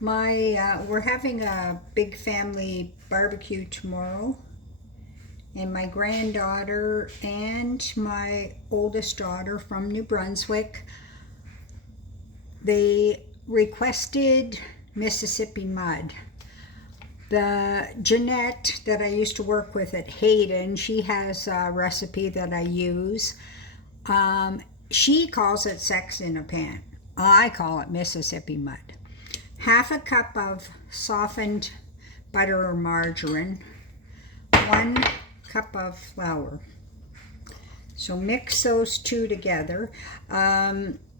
We're having a big family barbecue tomorrow, and my granddaughter and my oldest daughter from New Brunswick, they requested Mississippi mud. The Jeanette that I used to work with at Hayden, she has a recipe that I use. She calls it sex in a pan. I call it Mississippi mud. Half a cup of softened butter or margarine, 1 cup of flour. So mix those two together.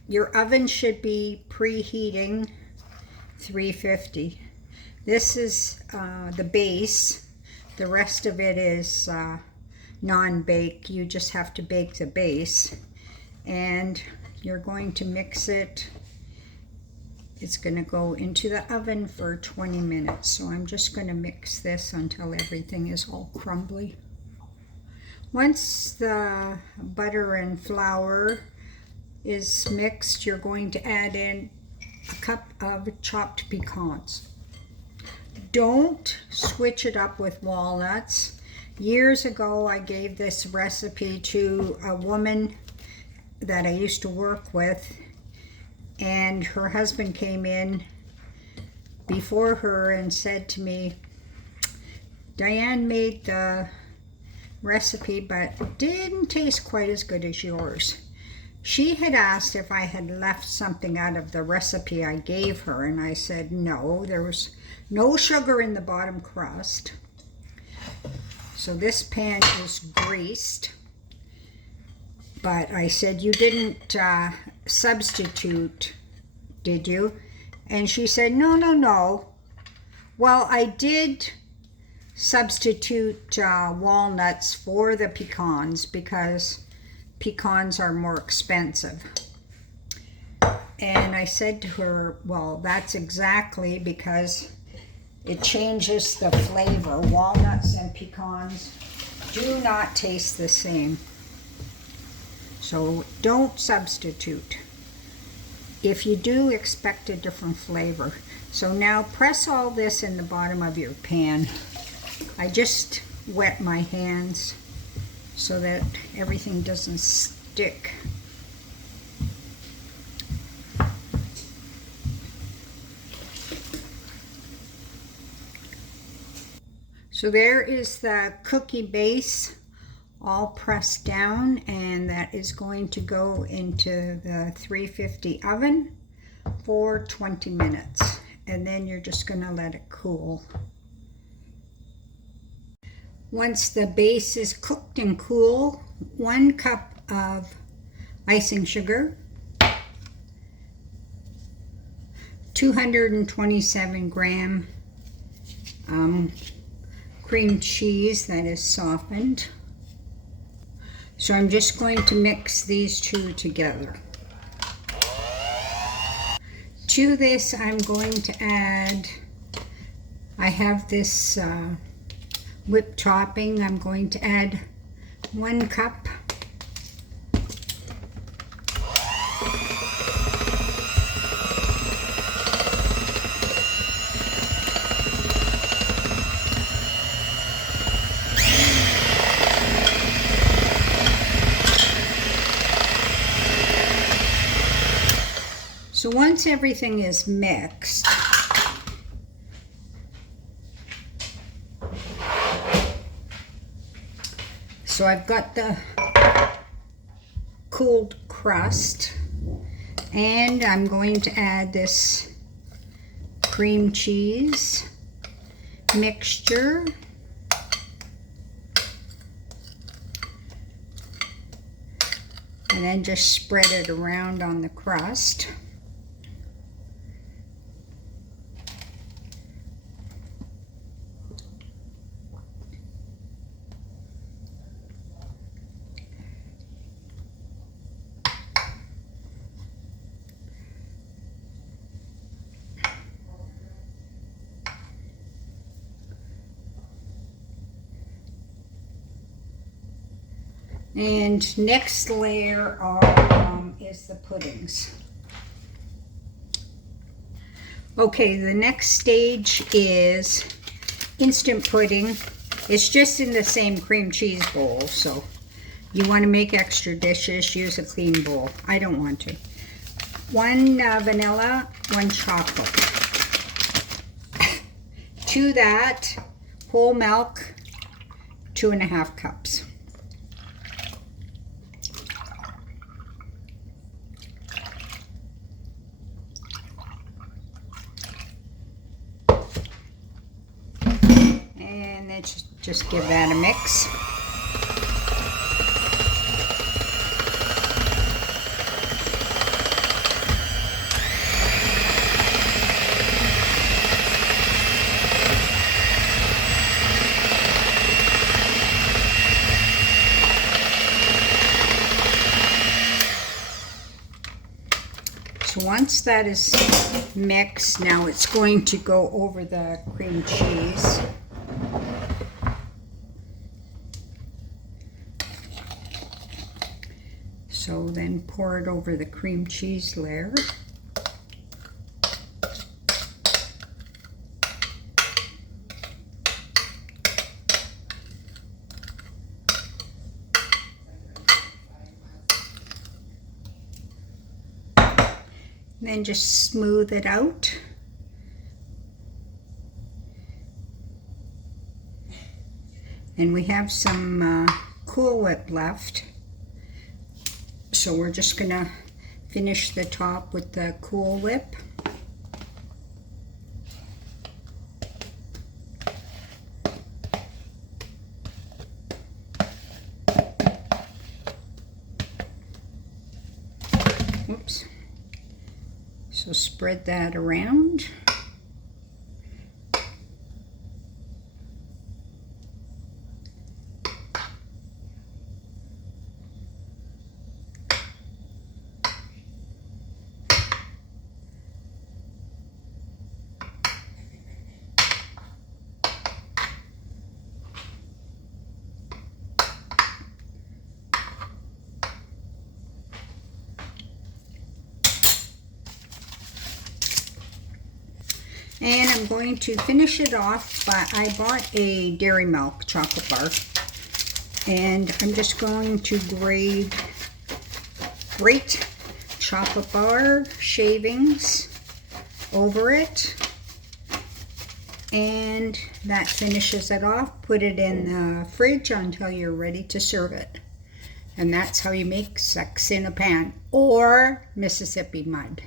Your oven should be preheating 350. This is the base. The rest of it is non-bake. You just have to bake the base. And you're going to mix it. It's going to go into the oven for 20 minutes. So I'm just going to mix this until everything is all crumbly. Once the butter and flour is mixed, you're going to add in a cup of chopped pecans. Don't switch it up with walnuts. Years ago, I gave this recipe to a woman that I used to work with, and her husband came in before her and said to me, Diane made the recipe, but it didn't taste quite as good as yours. She had asked if I had left something out of the recipe I gave her, and I said no, there was no sugar in the bottom crust. So this pan is greased. But I said, you didn't substitute, did you? And she said, no. Well, I did substitute walnuts for the pecans because pecans are more expensive. And I said to her, well, that's exactly because it changes the flavor. Walnuts and pecans do not taste the same. So don't substitute. If you do, expect a different flavor. So now press all this in the bottom of your pan. I just wet my hands so that everything doesn't stick. So there is the cookie base all pressed down, and that is going to go into the 350 oven for 20 minutes, and then you're just going to let it cool. Once the base is cooked and cool, 1 cup of icing sugar, 227 gram cream cheese that is softened. So I'm just going to mix these two together. To this, I'm going to add, I have this whipped topping. I'm going to add 1 cup. So once everything is mixed, so I've got the cooled crust, and I'm going to add this cream cheese mixture. And then just spread it around on the crust. And next layer is the puddings. Okay, the next stage is instant pudding. It's just in the same cream cheese bowl, so you want to make extra dishes, use a clean bowl. I don't want to. 1 vanilla, 1 chocolate. To that, whole milk, 2.5 cups. And then just give that a mix. So once that is mixed, now it's going to go over the cream cheese. So then pour it over the cream cheese layer. Then just smooth it out. And we have some Cool Whip left. So we're just gonna finish the top with the Cool Whip. Oops. So spread that around. And I'm going to finish it off, but I bought a Dairy Milk chocolate bar. And I'm just going to grate chocolate bar shavings over it. And that finishes it off. Put it in the fridge until you're ready to serve it. And that's how you make Sex in a Pan or Mississippi Mud.